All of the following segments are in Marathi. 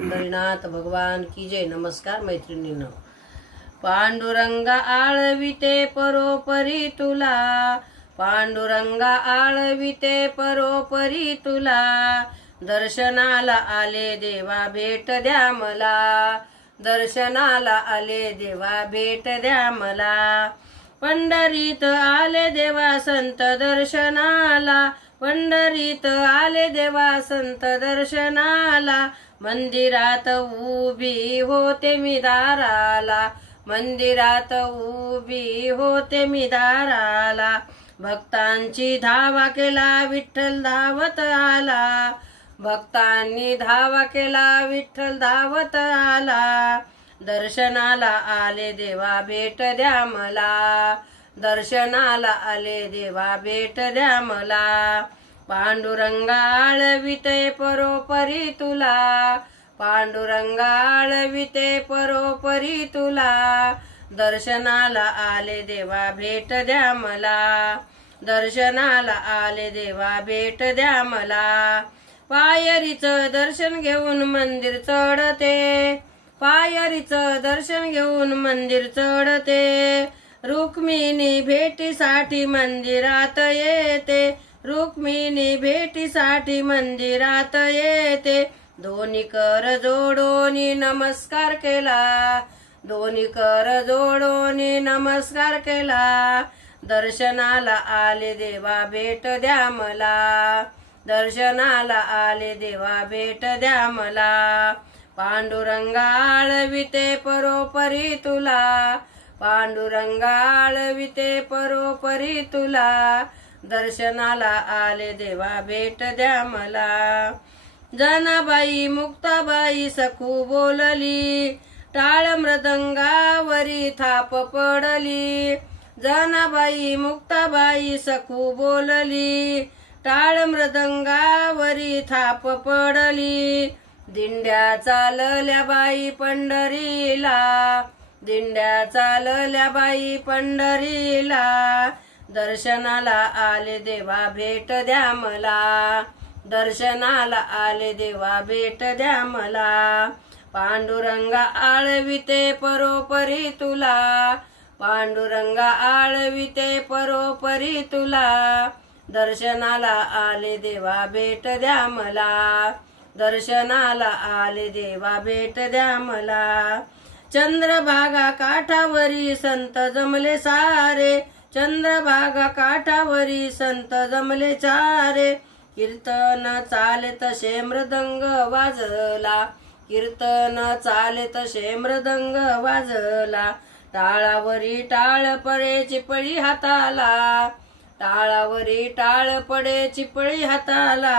पंढरीनाथ भगवान की जय। नमस्कार मैत्रिणींनो। पांडुरंगा आळविते परोपरी तुला, पांडुरंगा आळविते परोपरी तुला, दर्शनाला आले देवा भेट द्या मला, दर्शनाला आले देवा भेट द्या मला। पंढरीत आले देवा संत दर्शनाला, पंढरीत आले देवा संत दर्शनाला, मंदिरात उभी होते मी दाराला, मंदिरात उभी होते मी दाराला। भक्तांची धावा केला विठ्ठल धावत आला, भक्तांनी धावा केला विठ्ठल धावत आला, दर्शनाला आले देवा भेट द्या मला, दर्शनाला आले देवा भेट द्या मला। पांडुरंगा आळविते परोपरी तुला, पांडुरंगा आळविते परोपरी तुला, दर्शनाला आले देवा भेट द्या मला, दर्शनाला आले देवा भेट द्या मला। पायरीचं दर्शन घेऊन मंदिर चढते, पायरीचं दर्शन घेऊन मंदिर चढते, रुक्मिणी भेटीसाठी मंदिरात येते, रुक्मिणी भेटीसाठी मंदिरात येते। दोन्ही कर जोडोनी नमस्कार केला, दोन्ही कर जोडोनी नमस्कार केला, दर्शनाला आले देवा भेट द्या मला, दर्शनाला आले देवा भेट द्या मला। पांडुरंगा आळविते परोपरी तुला, पांडुरंगा आळविते परोपरी तुला, दर्शनाला आले देवा भेट द्या मला। जनाबाई मुक्ताबाई सखू बोलली, टाळ मृदंगावरी थाप पडली, जनाबाई मुक्ताबाई सखू बोलली, टाळ मृदंगावरी थाप पडली। दिंड्या चालल्या बाई पंढरीला, दिंड्या चालल्या बाई पंढरीला, दर्शनाला आले देवा भेट द्या मला, दर्शनाला आले देवा भेट द्या मला। पांडुरंगा आळविते परोपरी तुला, पांडुरंगा आळविते परोपरी तुला, दर्शनाला आले देवा भेट द्या मला, दर्शनाला आले देवा भेट द्या मला। चंद्रभागा काठावरी संत जमले सारे, चंद्रभागा काठावरी संत जमले सारे, कीर्तन चाले तसे मृदंग वाजला, कीर्तन चाले तसे मृदंग वाजला। टाळावरी टाळ पडे चिपळी हाताला, टाळावरी टाळ पडे चिपळी हाताला,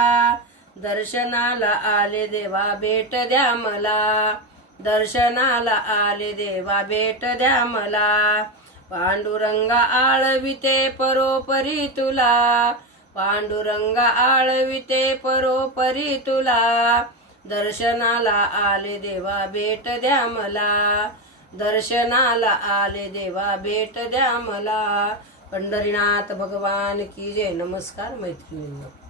दर्शनाला आले देवा भेट द्या मला, दर्शनाला आले देवा भेट द्या मला। पांडुरंगा आळविते परोपरी तुला, पांडुरंगा आळविते परोपरी तुला, दर्शनाला आले देवा भेट द्या मला, दर्शनाला आले देवा भेट द्या मला। पंढरीनाथ भगवान की जय। नमस्कार मैत्रिणींनो।